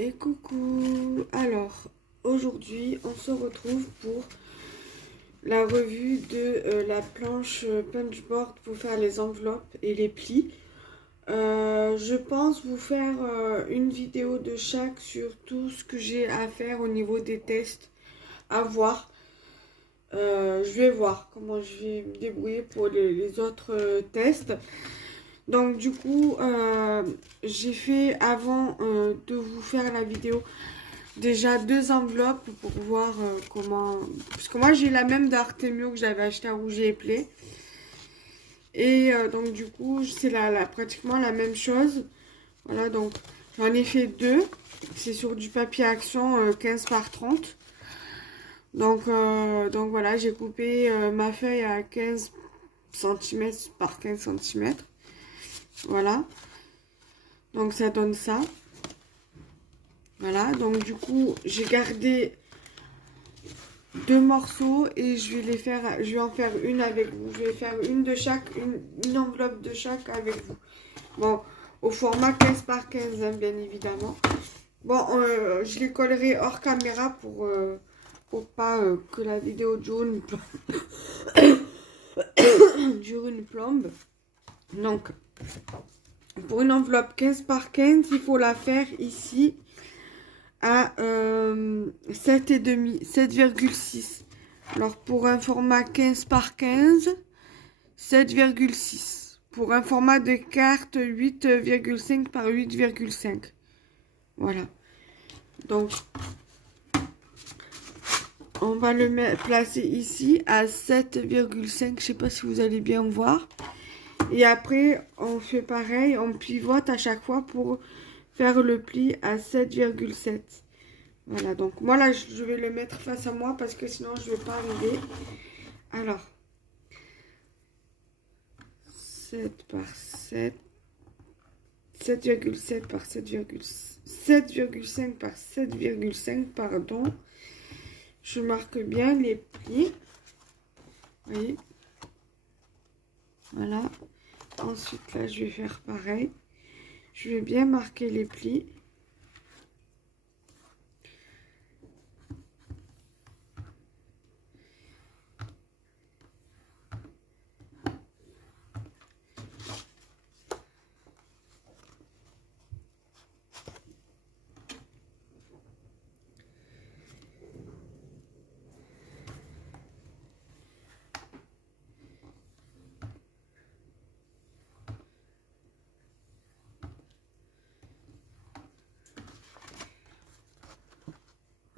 Et coucou. Alors, aujourd'hui, on se retrouve pour la revue de la planche punchboard pour faire les enveloppes et les plis. Je pense vous faire une vidéo de chaque sur tout ce que j'ai à faire au niveau des tests à voir. Je vais voir comment je vais me débrouiller pour les autres tests. Donc du coup, j'ai fait avant de vous faire la vidéo déjà 2 enveloppes pour voir comment... Parce que moi j'ai la même d'Artemio que j'avais acheté à Rouge et Play. Et donc du coup c'est pratiquement la même chose. Voilà, donc j'en ai fait 2. C'est sur du papier action 15 par 30. Donc voilà, j'ai coupé ma feuille à 15 cm par 15 cm. Voilà, donc ça donne ça. Voilà, donc du coup j'ai gardé 2 morceaux et je vais en faire une avec vous. Je vais faire une de chaque, une enveloppe de chaque avec vous. Bon, au format 15 par 15, hein, bien évidemment. Bon, je les collerai hors caméra pour pas que la vidéo dure une plombe. Donc, pour une enveloppe 15 par 15, il faut la faire ici à 7,5, 7,6. Alors pour un format 15 par 15, 7,6. Pour un format de carte, 8,5 par 8,5. Voilà. Donc on va le placer ici à 7,5. Je sais pas si vous allez bien voir. Et après on fait pareil, on pivote à chaque fois pour faire le pli à 7,7. Voilà, donc moi là je vais le mettre face à moi parce que sinon je vais pas arriver. Alors 7 par 7, 7,7 par 7,5 par 7,5, pardon. Je marque bien les plis. Vous voyez, voilà. Ensuite là je vais faire pareil. Je vais bien marquer les plis.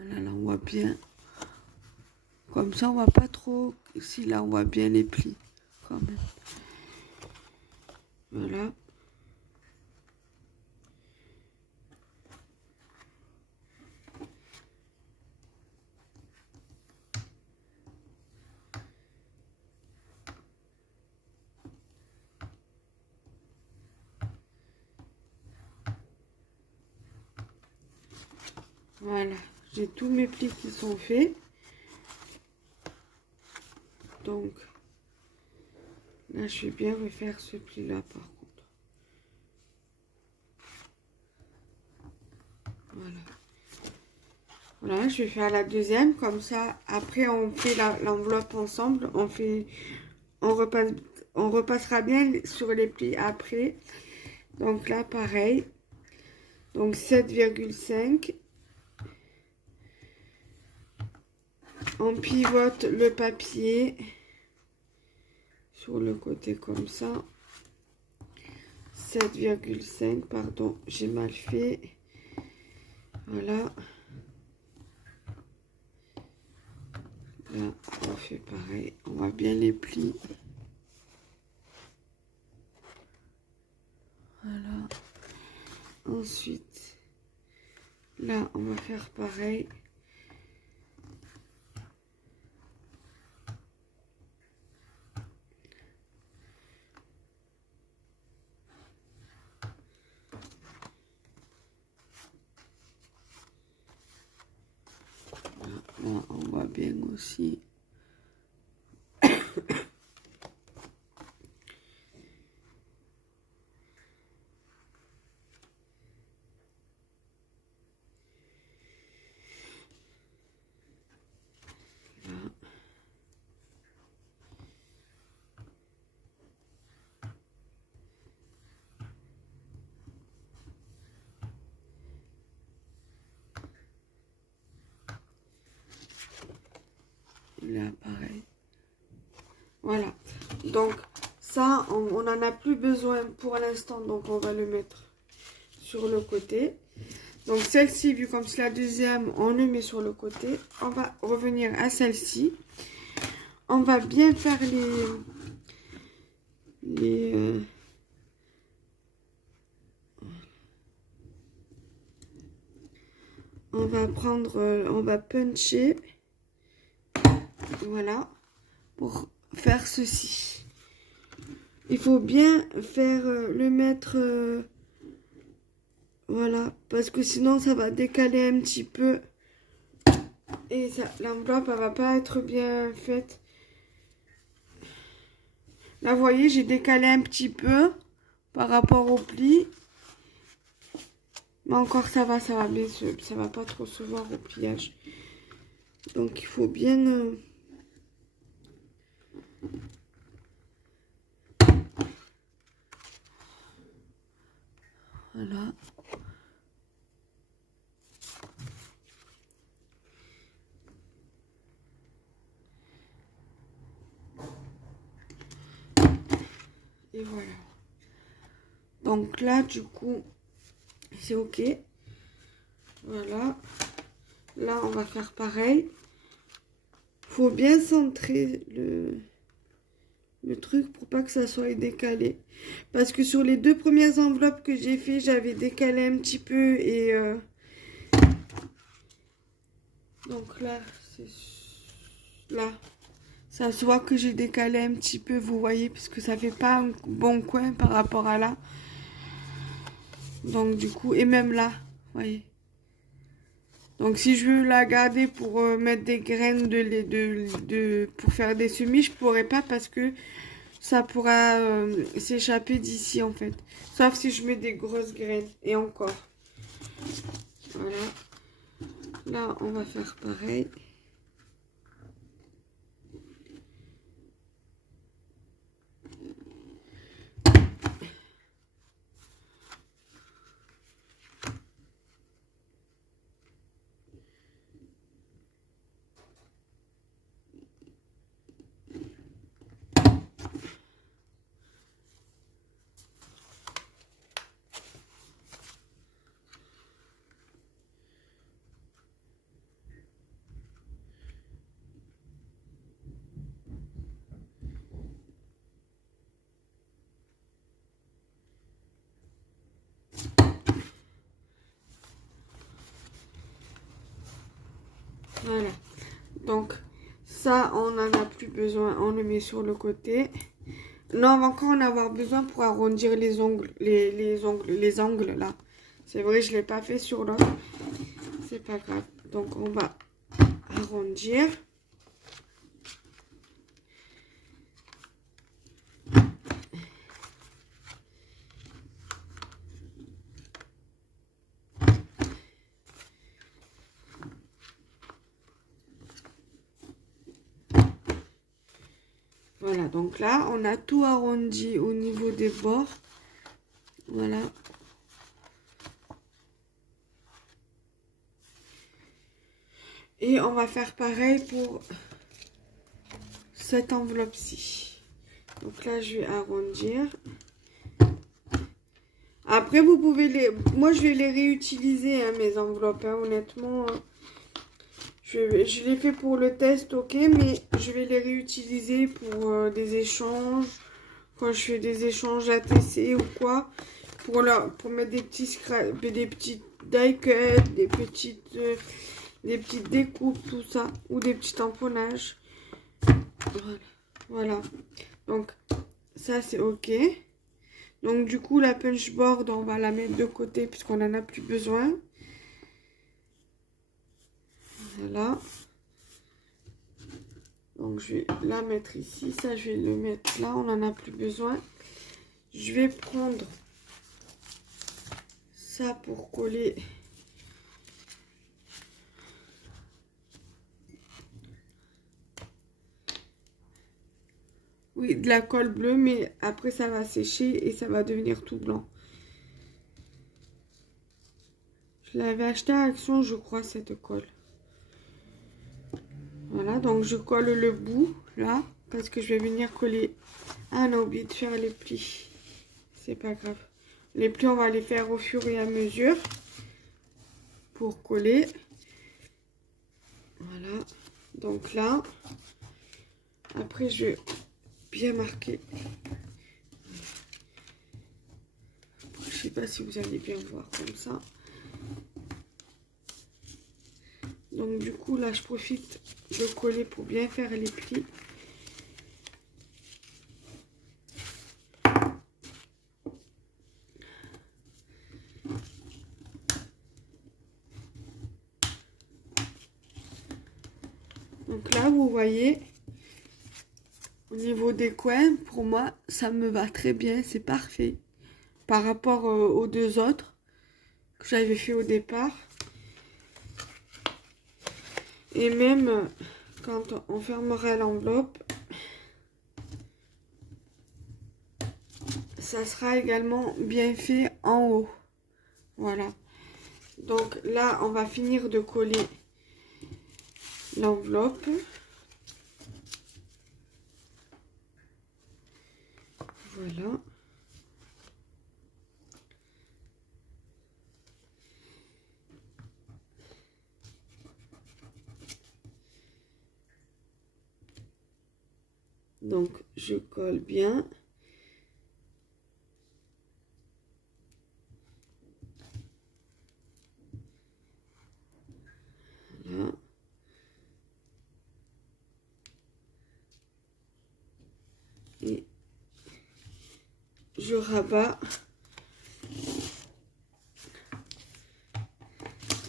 Voilà, là on voit bien. Comme ça on voit pas trop. Ici là on voit bien les plis quand même. Voilà. Voilà, j'ai tous mes plis qui sont faits. Donc, là, je vais bien refaire ce pli-là, par contre. Voilà. Voilà, je vais faire la deuxième. Comme ça, après, on fait l'enveloppe ensemble. On repassera bien sur les plis après. Donc là, pareil. Donc, 7,5. On pivote le papier sur le côté comme ça. 7,5, pardon, j'ai mal fait. Voilà. Là, on fait pareil. On voit bien les plis. Voilà. Ensuite, là, on va faire pareil. Là, on voit bien aussi. Là, pareil. Voilà. Donc, ça, on n'en a plus besoin pour l'instant. Donc, on va le mettre sur le côté. Donc, celle-ci, vu comme c'est la deuxième, on le met sur le côté. On va revenir à celle-ci. On va bien faire on va prendre, on va puncher, voilà, pour faire ceci. Il faut bien faire le mettre, voilà, parce que sinon ça va décaler un petit peu et l'enveloppe elle va pas être bien faite. Là, vous voyez, j'ai décalé un petit peu par rapport au pli. Mais encore, ça va bien, ça va pas trop se voir au pliage. Donc, il faut bien... Voilà. Et voilà. Donc là, du coup, c'est OK. Voilà. Là, on va faire pareil. Faut bien centrer le truc pour pas que ça soit décalé. Parce que sur les deux premières enveloppes que j'ai fait, j'avais décalé un petit peu et... Donc là, c'est... Là. Ça se voit que j'ai décalé un petit peu, vous voyez, puisque ça fait pas un bon coin par rapport à là. Donc du coup, et même là, vous voyez. Donc si je veux la garder pour mettre des graines pour faire des semis, je pourrais pas parce que ça pourra s'échapper d'ici en fait. Sauf si je mets des grosses graines. Et encore. Voilà. Là, on va faire pareil. Voilà. Donc, ça, on n'en a plus besoin. On le met sur le côté. Non, on va encore en avoir besoin pour arrondir les ongles, les angles là. C'est vrai, je ne l'ai pas fait sur l'autre. C'est pas grave. Donc, on va arrondir. Voilà, donc là, on a tout arrondi au niveau des bords. Voilà. Et on va faire pareil pour cette enveloppe-ci. Donc là, je vais arrondir. Après, vous pouvez les... Moi, je vais les réutiliser, hein, mes enveloppes, hein, honnêtement. Je l'ai fait pour le test, ok, mais je vais les réutiliser pour des échanges. Quand je fais des échanges ATC ou quoi. Pour mettre des petits die cuts, des petites découpes, tout ça. Ou des petits tamponnages. Voilà. Donc, ça, c'est ok. Donc, du coup, la punch board, on va la mettre de côté puisqu'on n'en a plus besoin. Voilà. Donc, je vais la mettre ici. Ça, je vais le mettre là. On n'en a plus besoin. Je vais prendre ça pour coller. Oui, de la colle bleue, mais après, ça va sécher et ça va devenir tout blanc. Je l'avais acheté à Action, je crois, cette colle. Voilà, donc Donc je colle le bout là parce que je vais venir coller. Ah, on a oublié de faire les plis. C'est pas grave. Les plis, on va les faire au fur et à mesure pour coller. Voilà. Donc là, après je vais bien marquer. Je sais pas si vous allez bien voir comme ça. Donc du coup là je profite de coller pour bien faire les plis. Donc là vous voyez, au niveau des coins, pour moi ça me va très bien, c'est parfait. Par rapport aux deux autres que j'avais fait au départ. Et même quand on fermera l'enveloppe, ça sera également bien fait en haut. Voilà. Donc là, on va finir de coller l'enveloppe. Voilà. Donc, je colle bien. Voilà. Et je rabats.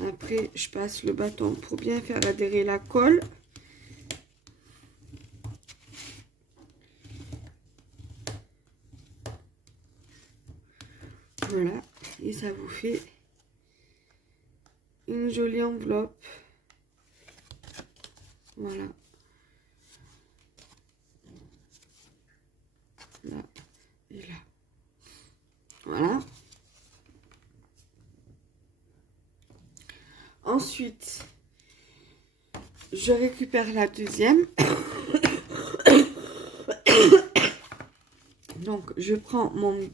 Après, je passe le bâton pour bien faire adhérer la colle. Voilà. Et ça vous fait une jolie enveloppe. Voilà. Là et là. Voilà. Ensuite, je récupère la deuxième. Donc, je prends mon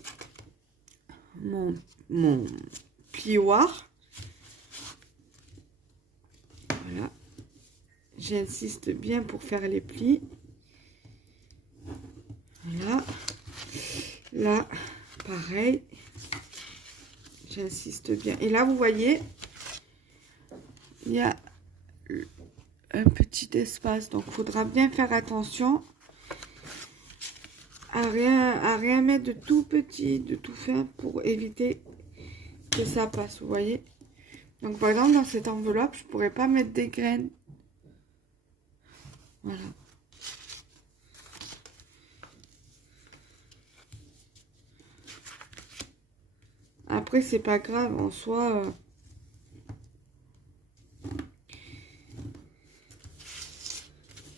plioir. Voilà. J'insiste bien pour faire les plis. Voilà. Là, pareil. J'insiste bien. Et là, vous voyez, il y a un petit espace. Donc, il faudra bien faire attention à rien mettre de tout petit, de tout fin pour éviter que ça passe. Vous voyez. Donc, par exemple, dans cette enveloppe, je ne pourrais pas mettre des graines. Voilà. Après, c'est pas grave en soi.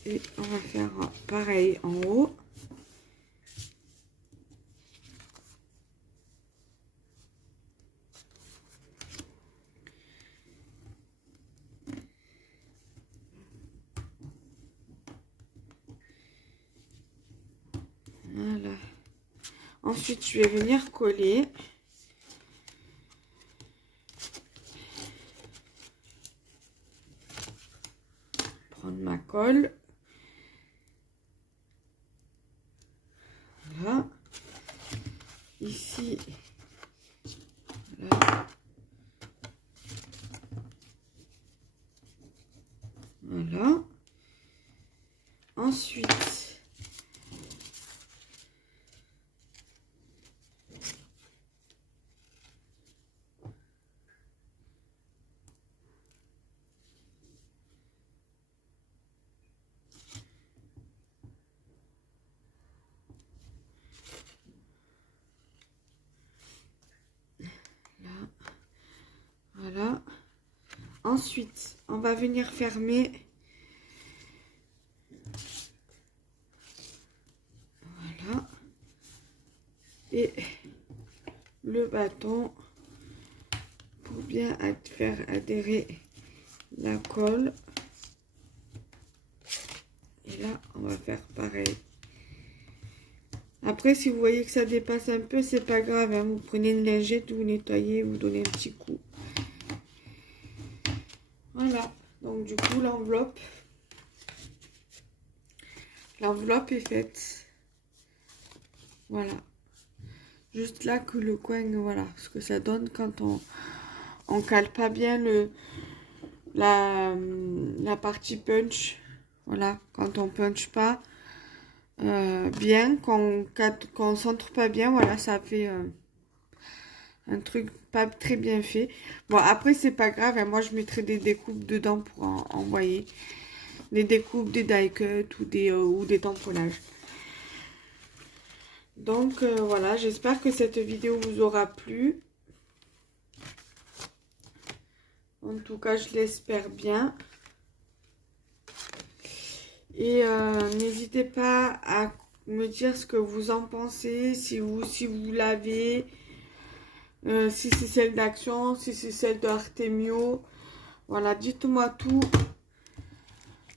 Et on va faire pareil en haut. Voilà. Ensuite, je vais venir coller. Prendre ma colle. Voilà. Ici. Là. Voilà. Ensuite, là. Voilà. Ensuite, on va venir fermer. Voilà. Et le bâton pour bien faire adhérer la colle. là, on va faire pareil. Après, si vous voyez que ça dépasse un peu, c'est pas grave, hein. Vous prenez une lingette, vous nettoyez, vous donnez un petit coup. Voilà, donc du coup, l'enveloppe est faite. Voilà. Juste là que le coin, voilà, ce que ça donne quand on cale pas bien la partie punch. Voilà, quand on punch pas bien, qu'on centre pas bien, voilà, ça fait un truc pas très bien fait. Bon, après, c'est pas grave, hein, moi je mettrai des découpes dedans pour envoyer. Des découpes, des die cuts ou des tamponnages. Donc voilà, j'espère que cette vidéo vous aura plu. En tout cas, je l'espère bien. Et n'hésitez pas à me dire ce que vous en pensez, si vous l'avez, si c'est celle d'Action, si c'est celle de Artemio. Voilà, dites-moi tout.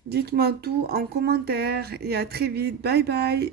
Dites-moi tout en commentaire et à très vite. Bye bye.